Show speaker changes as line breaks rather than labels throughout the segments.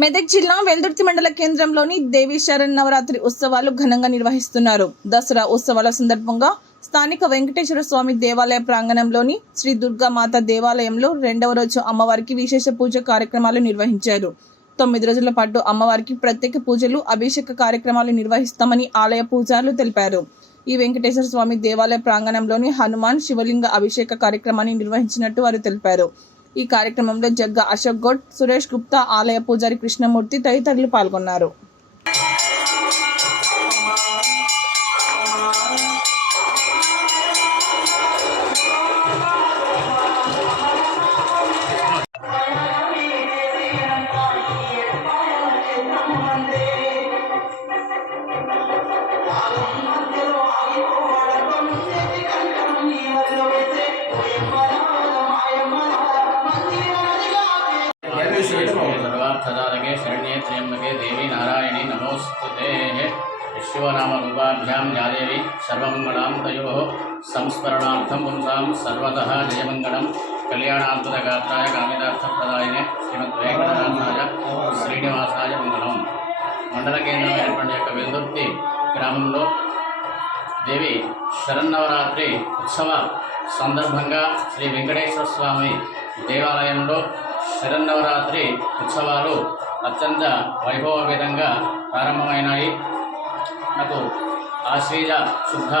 మెదక్ జిల్లా వెల్దుర్తి మండల కేంద్రంలోని దేవి శరణ్ నవరాత్రి ఉత్సవాలు ఘనంగా నిర్వహిస్తున్నారు. దసరా ఉత్సవాల సందర్భంగా స్థానిక వెంకటేశ్వర స్వామి దేవాలయ ప్రాంగణంలోని శ్రీ దుర్గామాత దేవాలయంలో రెండవ రోజు అమ్మవారికి విశేష పూజ కార్యక్రమాలు నిర్వహించారు. తొమ్మిది రోజుల పాటు అమ్మవారికి ప్రత్యేక పూజలు అభిషేక కార్యక్రమాలు నిర్వహిస్తామని ఆలయ పూజారులు తెలిపారు. ఈ వెంకటేశ్వర స్వామి దేవాలయ ప్రాంగణంలోని హనుమాన్ శివలింగ అభిషేక కార్యక్రమాన్ని నిర్వహించినట్టు వారు తెలిపారు. ఈ కార్యక్రమంలో జగ్గ అశోక్ గౌడ్ సురేష్ గుప్తా ఆలయ పూజారి కృష్ణమూర్తి తదితరులు పాల్గొన్నారు.
సర్వార్థదారకే శరణ్యే త్ర్యంబకే దేవి నారాయణి నమోస్తుతే విశ్వనామరూపాభ్యాం యాదేవి సర్వమంగళాం తయో. సంస్మరణార్థం పుంసాం సర్వత జయమంగళం. కళ్యాణాంతరగాత్రాయ కామితార్థప్రదాయనే శ్రీమద్వేంకటనాథాయ శ్రీనివాసాయ మంగళం. మండల కేంద్రమైనటువంటి యొక్క వెల్దుర్తి గ్రామంలో దేవి శరన్నవరాత్రి ఉత్సవ సందర్భంగా శ్రీ వెంకటేశ్వర స్వామి దేవాలయంలో శరన్నవరాత్రి ఉత్సవాలు అత్యంత వైభవవిధంగా ప్రారంభమైనాయి. నాకు ఆశ్రీజ శుద్ధ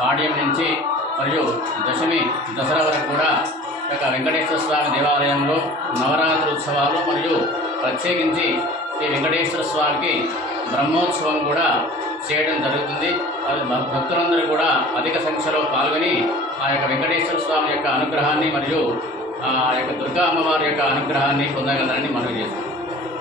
పాడ్యం నుంచి మరియు దశమి దసరా వరకు కూడా యొక్క వెంకటేశ్వర స్వామి దేవాలయంలో నవరాత్రి ఉత్సవాలు మరియు ప్రత్యేకించి శ్రీ వెంకటేశ్వర స్వామికి బ్రహ్మోత్సవం కూడా చేయడం జరుగుతుంది. అది భ- భక్తులందరూ కూడా అధిక సంఖ్యలో పాల్గొని ఆ యొక్క వెంకటేశ్వర స్వామి యొక్క అనుగ్రహాన్ని మరియు ఆ యొక్క దుర్గా అమ్మవారి యొక్క అనుగ్రహాన్ని పొందగలరని మనవి చేస్తాం